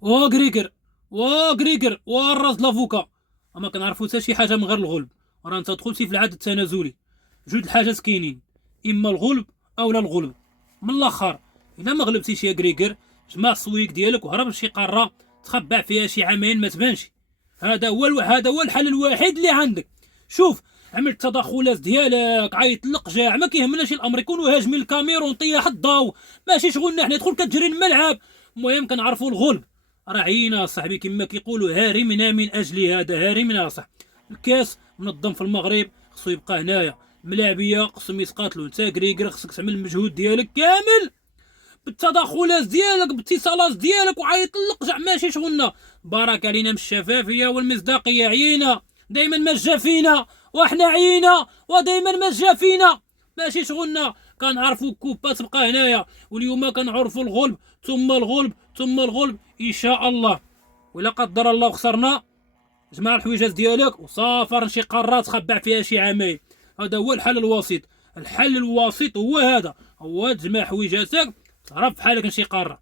وا كريكر، وا كريكر، وا الراس لافوكا. ما كنعرفوا حتى شي حاجه من غير الغلب. راه انت دخلتي في العدد التنازلي. جوج الحاجات كاينين، اما الغلب او لا الغلب. من الاخر، الا ما غلبتيش يا كريكر، جمع الصويك ديالك وهرب لشي قاره تخبع فيها شي عامين ما تبانش. هذا هو الحل الوحيد اللي عندك. شوف، عمل التدخلات ديالك، عيط للقجاع، ما كيهمناش الامر، يكونوا هاجمين الكاميرون طيح الضو، ماشي شغلنا حنا، يدخل كتجري الملعب. المهم كنعرفوا الغلب. راه عينا صاحبي كما كيقولوا، هارمنا من اجل هذا، هارمنا صح. الكاس منظم في المغرب، خصو يبقى هنايا. الملاعبيه خصهم يتقاتلوا. انت كريكر خصك تعمل المجهود ديالك كامل بالتدخلات ديالك بالاتصالات ديالك، وعيط للقجع، ماشي شغلنا. بارك علينا من الشفافيه والمصداقيه، عينا دائما ما جا فينا، وحنا عينا ودائما ما جا فينا، ماشي شغلنا. كنعرفوا كوبا تبقى هنايا، واليوم كنعرفوا الغلب ثم الغلب ثم الغلب ان شاء الله. ولا قدر الله خسرنا، جمع الحويجات ديالك وسافر شي قاره تخبع فيها شي عامين. هذا هو الحل الوسيط. الحل الوسيط هو هذا، هو تجمع حويجاتك تهرب في حالك لشي قاره.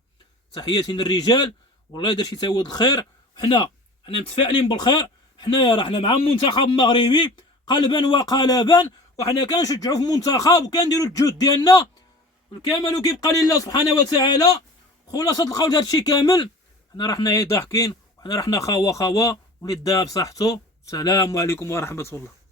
تحياتي للرجال، والله يدير شي سواد الخير. حنا متفائلين بالخير. حنايا راه حنا مع المنتخب المغربي قلبا وقالبا، وحنا كنشجعوا في المنتخب وكنديروا الجهد ديالنا. الكمال كيبقى لله سبحانه وتعالى. خلاصة القول هادشي كامل، حنا راه حنايا ضاحكين، وحنا راه حنا خوا ولد الدهب صحته. السلام عليكم ورحمة الله.